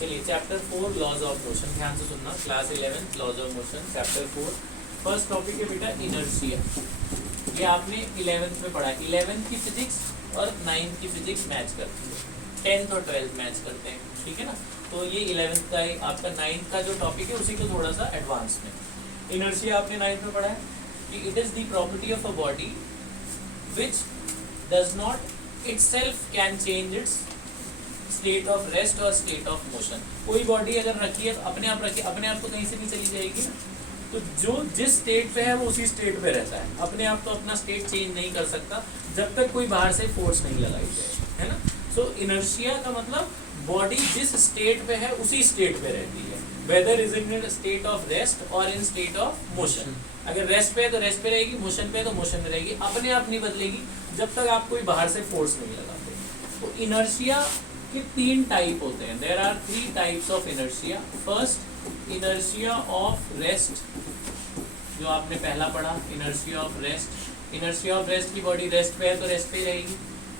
चलिए chapter 4 laws of motion, ध्यान से सुनना, class 11 laws of motion chapter 4। First topic है बेटा इनर्शिया। ये आपने 11th में पढ़ा, 11th की फिजिक्स और 9th की फिजिक्स मैच करती है, 10th और 12th मैच करते हैं, ठीक है ना। तो ये 11th का आपका 9th का जो टॉपिक है उसी को थोड़ा सा एडवांस में। इनर्शिया आपने 9th में पढ़ा है कि it is the property of a body which does not itself can change it's state of rest और स्टेट ऑफ मोशन। कोई बॉडी अगर रखी है तो अपने आप रखी, अपने आप तो कहीं से नहीं चली जाएगी ना, तो जो जिस स्टेट पे है वो उसी स्टेट पे रहता है। अपने आप तो अपना स्टेट चेंज नहीं कर सकता जब तक कोई बाहर से फोर्स नहीं लगाई जाए, है ना। सो इनर्शिया का मतलब बॉडी जिस स्टेट पे है उसी स्टेट पे रहती है, whether is in state of rest और इन स्टेट ऑफ मोशन। अगर रेस्ट पे है तो रेस्ट पे रहेगी, मोशन पे है तो मोशन में रहेगी, अपने आप नहीं बदलेगी जब तक आप कोई बाहर से फोर्स नहीं लगाते। तो इनर्शिया के 3 टाइप होते हैं, there are 3 types of inertia. First inertia of rest, जो आपने पहला पढ़ा, inertia of rest. Inertia of rest की बॉडी रेस्ट पे है तो रेस्ट पे रहेगी,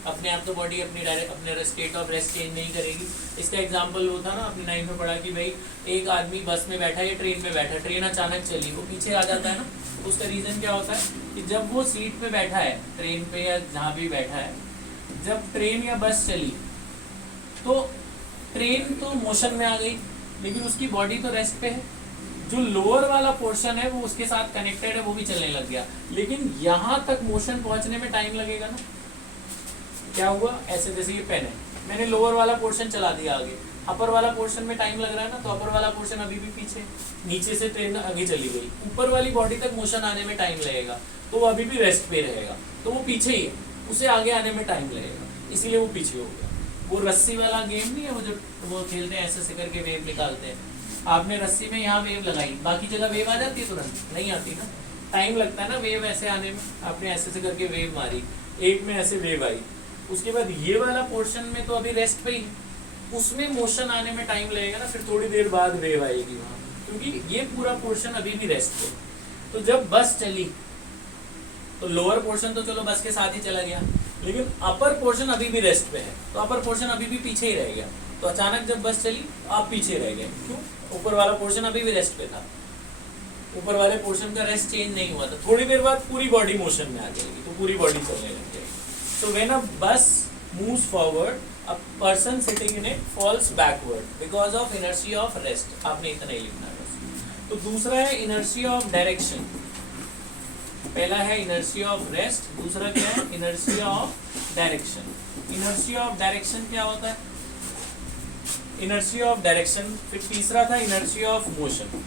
अपने आप तो बॉडी अपने स्टेट ऑफ रेस्ट चेंज नहीं करेगी। इसका एग्जांपल वो था ना, अपने 9 में पढ़ा कि भाई एक आदमी बस में बैठा है या ट्रेन में बैठा है, ट्रेन अचानक चली, वो पीछे आ जाता है ना। तो उसका रीज़न क्या होता है कि जब वो सीट पे बैठा है, ट्रेन पे या जहाँ भी बैठा है, जब ट्रेन या बस चली तो ट्रेन तो मोशन में आ गई, लेकिन उसकी बॉडी तो रेस्ट पे है। जो लोअर वाला पोर्शन है वो उसके साथ कनेक्टेड है, वो भी चलने लग गया, लेकिन यहाँ तक मोशन पहुँचने में टाइम लगेगा ना। क्या हुआ, ऐसे जैसे ये पेन है, मैंने लोअर वाला पोर्शन चला दिया आगे, अपर वाला पोर्शन में टाइम लग रहा है ना, तो अपर वाला पोर्शन अभी भी पीछे, नीचे से ट्रेन आगे चली गई, ऊपर वाली बॉडी तक मोशन आने में टाइम लगेगा, तो वो अभी भी रेस्ट पे रहेगा, तो वो पीछे ही है, उसे आगे आने में टाइम लगेगा, इसीलिए वो पीछे हो गया। वो रस्सी वाला गेम नहीं है, वो जो वो खेलते हैं ऐसे करके वेव निकालते हैं, आपने रस्सी में यहाँ वेव लगाई, बाकी जगह वेव आ जाती है, तुरंत नहीं आती ना, टाइम लगता है ना वेव ऐसे आने में। आपने ऐसे करके वेव मारी, एक में ऐसे वेव आई, उसके बाद ये वाला पोर्शन में तो अभी रेस्ट पे ही है, उसमें मोशन आने में टाइम लगेगा ना, फिर थोड़ी देर बाद वेव आएगी वहाँ, क्योंकि ये पूरा पोर्शन अभी भी रेस्ट पे। तो जब बस चली तो लोअर पोर्शन तो चलो बस के साथ ही चला गया, लेकिन अपर पोर्शन अभी भी रेस्ट पे है, तो अपर पोर्शन अभी भी पीछे ही रह गया। तो अचानक जब बस चली आप पीछे रह गए, क्यों? ऊपर वाला पोर्शन अभी भी रेस्ट पे था, ऊपर वाले पोर्शन का रेस्ट चेंज नहीं हुआ था। थोड़ी देर बाद पूरी बॉडी मोशन में आ जाएगी, तो पूरी बॉडी चलने लग जाएगी। सो व्हेन अ बस moves forward, a person sitting in it false backward because of inertia of rest. आपने इतना ही लिखना है बस। तो दूसरा है इनर्शिया ऑफ डायरेक्शन। पहला है इनर्शिया ऑफ रेस्ट, दूसरा क्या है inertia of direction. Inertia of direction क्या होता है, इनर्शिया ऑफ डायरेक्शन। फिर तीसरा था इनर्शिया ऑफ मोशन,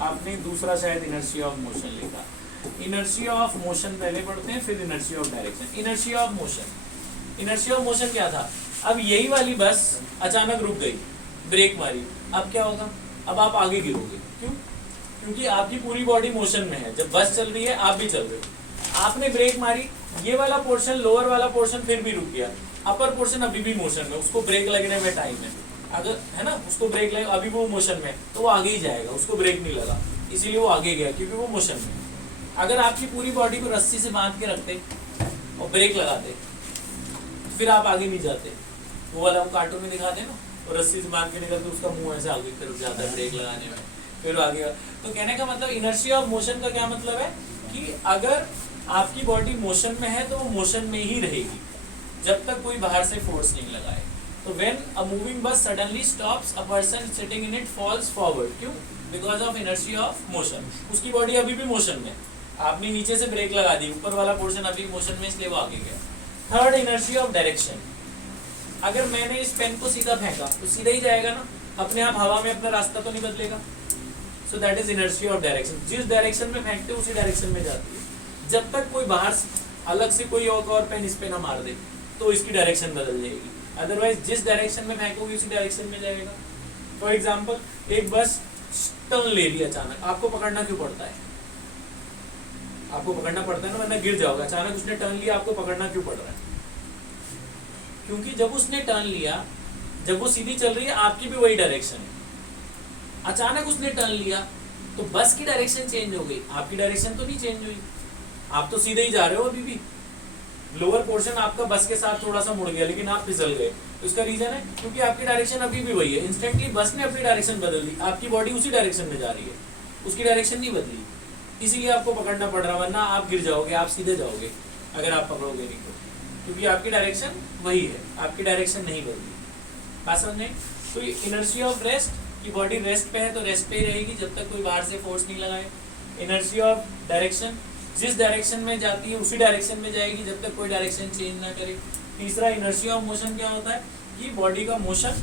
आपने दूसरा शायद इनर्शिया ऑफ मोशन लिखा। इनर्शिया ऑफ मोशन पहले पढ़ते हैं, फिर inertia of direction. Inertia of motion, inertia of motion क्या था, अब यही वाली बस अचानक रुक गई, ब्रेक मारी, अब क्या होगा, अब आप आगे गिरोगे। क्यों? क्योंकि आपकी पूरी बॉडी मोशन में है, जब बस चल रही है आप भी चल रहे हो, आपने ब्रेक मारी, ये वाला पोर्शन लोअर वाला पोर्शन फिर भी रुक गया, अपर पोर्शन अभी भी मोशन में, उसको ब्रेक लगने में टाइम है, अगर है ना, उसको ब्रेक लगे, अभी वो मोशन में, तो वो आगे ही जाएगा, उसको ब्रेक नहीं लगा, इसीलिए वो आगे गया, क्योंकि वो मोशन में। अगर आपकी पूरी बॉडी को रस्सी से बांध के रखते और ब्रेक लगाते, फिर आप आगे नहीं जाते। वो वाला वो कार्टून में दिखाते ना, और रस्सी से बांध के निकलते, उसका मुंह ऐसे आगे फिर जाता है ब्रेक लगाने में, फिर आगे। तो कहने का मतलब इनर्शिया ऑफ मोशन का क्या मतलब है कि अगर आपकी बॉडी मोशन में है तो वो मोशन में ही रहेगी जब तक कोई बाहर से फोर्स नहीं लगाए। तो when a moving bus suddenly stops, a person sitting in it falls forward. क्यों? Because of inertia of motion. उसकी बॉडी अभी भी मोशन में, आपने नीचे से ब्रेक लगा दी, ऊपर वाला पोर्शन अभी मोशन में, इसलिए वो आगे गया। थर्ड इनर्शिया ऑफ डायरेक्शन, अगर मैंने इस पेन को सीधा फेंका तो सीधा ही जाएगा ना, अपने आप हवा में अपना रास्ता तो नहीं बदलेगा। So that is inertia of direction, जिस डायरेक्शन में फेंकते हो उसी डायरेक्शन में जाती है। जब तक कोई बाहर अलग से कोई और पेन इस पे ना मार दे तो इसकी डायरेक्शन बदल जाएगी, अदरवाइज जिस डायरेक्शन में फेंकोगे उसी डायरेक्शन में जाएगा। फॉर एग्जाम्पल, एक बस टर्न ले रही है अचानक, आपको पकड़ना क्यों पड़ता है? आपको पकड़ना पड़ता है ना, वरना गिर जाओगे। अचानक उसने टर्न लिया, आपको पकड़ना क्यों पड़ रहा है? क्योंकि जब उसने टर्न लिया, जब वो सीधी चल रही है, आपकी भी वही डायरेक्शन है, अचानक उसने टर्न लिया तो बस की डायरेक्शन चेंज हो गई, आपकी डायरेक्शन तो नहीं चेंज हुई, आप तो सीधे ही जा रहे हो अभी भी। लोअर पोर्शन आपका बस के साथ थोड़ा सा मुड़ गया लेकिन आप फिसल गए, तो इसका रीजन है क्योंकि आपकी डायरेक्शन अभी भी वही है। इंस्टेंटली बस ने अपनी डायरेक्शन बदल दी, आपकी बॉडी उसी डायरेक्शन में जा रही है, उसकी डायरेक्शन नहीं बदली, इसीलिए आपको पकड़ना पड़ रहा, वरना आप गिर जाओगे, आप सीधे जाओगे अगर आप पकड़ोगे नहीं तो, क्योंकि आपकी डायरेक्शन वही है, आपकी डायरेक्शन नहीं बदली। बात समझ में? तो इनर्शिया ऑफ रेस्ट की बॉडी रेस्ट पे है तो रेस्ट पे ही रहेगी जब तक कोई बाहर से फोर्स नहीं लगाए। इनर्शिया ऑफ डायरेक्शन, जिस डायरेक्शन में जाती है उसी डायरेक्शन में जाएगी जब तक कोई डायरेक्शन चेंज ना करे। तीसरा इनर्शिया ऑफ मोशन क्या होता है कि बॉडी का मोशन,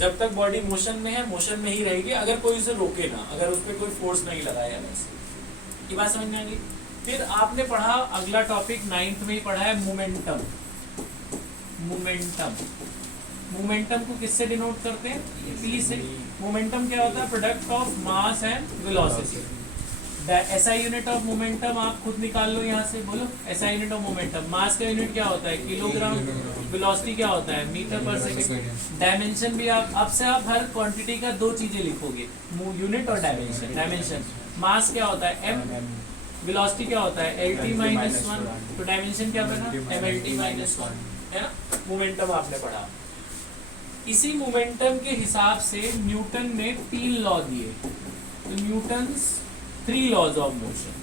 जब तक बॉडी मोशन में है मोशन में ही रहेगी अगर कोई उसे रोके ना, अगर उस पर कोई फोर्स नहीं लगाया वैसे। ये बात समझ में आ गई? फिर आपने पढ़ा अगला टॉपिक 9th में ही पढ़ा है मोमेंटम। मोमेंटम, मोमेंटम को किससे डिनोट करते हैं? P से। मोमेंटम क्या होता है? Product of mass and velocity. SI unit of momentum आप खुद निकाल लो यहाँ से, बोलो एसआई यूनिट ऑफ मोमेंटम। मास का यूनिट क्या होता है? किलोग्राम। वेलोसिटी क्या होता है? मीटर पर सेकंड। डायमेंशन भी आप अब से आप हर क्वांटिटी का दो चीजें लिखोगे, यूनिट और डायमेंशन। डायमेंशन, मास क्या होता है? m, वेलोसिटी क्या होता है? LT माइनस 1, तो डायमेंशन क्या बना? MLT माइनस 1, है ना? मोमेंटम आपने पढ़ा। इसी मोमेंटम के हिसाब से न्यूटन ने 3 लॉ दिए, तो न्यूटन्स 3 लॉज ऑफ मोशन।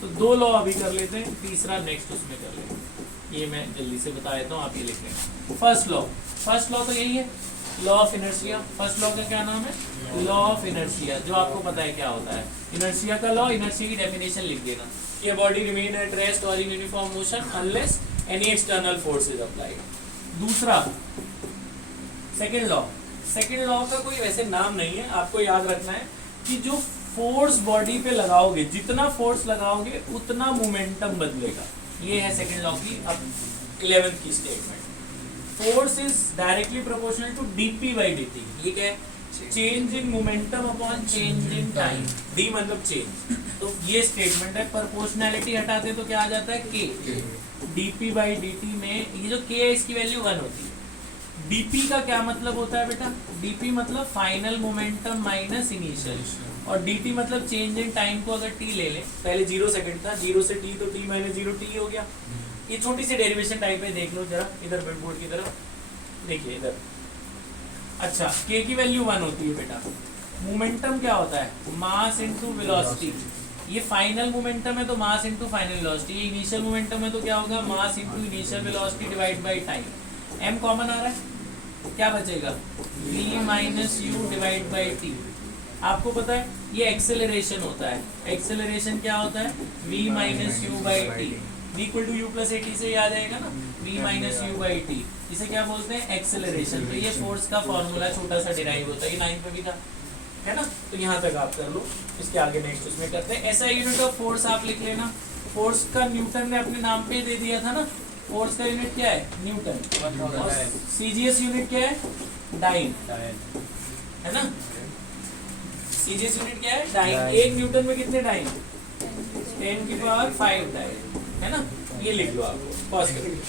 तो 2 लॉ अभी कर लेते हैं, तीसरा नेक्स्ट उसमें कर लेते हैं। ये मैं जल्दी से बता देता हूँ, आप ये लिख लें। फर्स्ट लॉ, फर्स्ट लॉ तो यही है, law of inertia. First law का क्या नाम है? लॉ ऑफ इनर्शिया, जो आपको पता है क्या होता है। इनर्शिया का लॉ, इनर्शिया की डेफिनेशन लिख देना कि बॉडी रिमेन एट रेस्ट और in uniform motion unless any external force is applied. दूसरा सेकेंड लॉ, सेकेंड लॉ का कोई वैसे नाम नहीं है, आपको याद रखना है कि जो फोर्स बॉडी पे लगाओगे, जितना फोर्स लगाओगे उतना मोमेंटम बदलेगा। ये है सेकेंड लॉ की अब 11th की statement. Force is directly proportional to dp by dt। ये क्या है? Change in momentum upon change in time. d मतलब चेंज, तो ये स्टेटमेंट है। प्रोपोर्शनैलिटी हटाते तो क्या आ जाता है? k। dp by dt में ये जो k है इसकी वैल्यू 1 होती है। dp का क्या मतलब होता है बेटा? dp मतलब फाइनल मोमेंटम माइनस इनिशियल, और dt मतलब चेंज इन टाइम को अगर t ले लें, पहले 0 सेकंड था, 0 से t तो t माइनस 0 t हो गया। ये छोटी सी डेरिवेशन टाइप है, देख लो जरा इधर ब्रेडबोर्ड की तरफ देखिए इधर। अच्छा, k की वैल्यू 1 होती है बेटा। मोमेंटम क्या होता है? Mass into velocity. ये फाइनल मोमेंटम है तो मास इनटू फाइनल वेलोसिटी। ये इनिशियल मोमेंटम है तो क्या होगा? Mass into initial velocity divide by time. m common आ रहा है, क्या बचेगा? v minus u divide by t. आपको पता है ये एक्सेलरेशन होता है। एक्सेलरेशन क्या होता है? v minus u by t. v equal to u plus a t से याद आएगा ना, v minus u by t. इसे क्या बोलते हैं? एक्सेलरेशन। तो ये फोर्स का फॉर्मूला छोटा सा डिराइव होता है, ये 9th में भी था, है ना? तो यहाँ तक आप कर लो, इसके आगे नेक्स्ट उसमें करते हैं। ऐसा यूनिट ऑफ फोर्स आप लिख लेना। फोर्स का न्यूटन ने अपने नाम पे दे दिया था ना, फोर्स का यूनिट क्या है? न्यूटन। और सीजीएस यूनिट क्या है? डाइन, है ना? सीजीएस यूनिट क्या है? डाइन। 1 न्यूटन में कितने डाइन? 10 की पावर 5 डाइन, है ना? ये लिख लो आपको, पॉज करिए।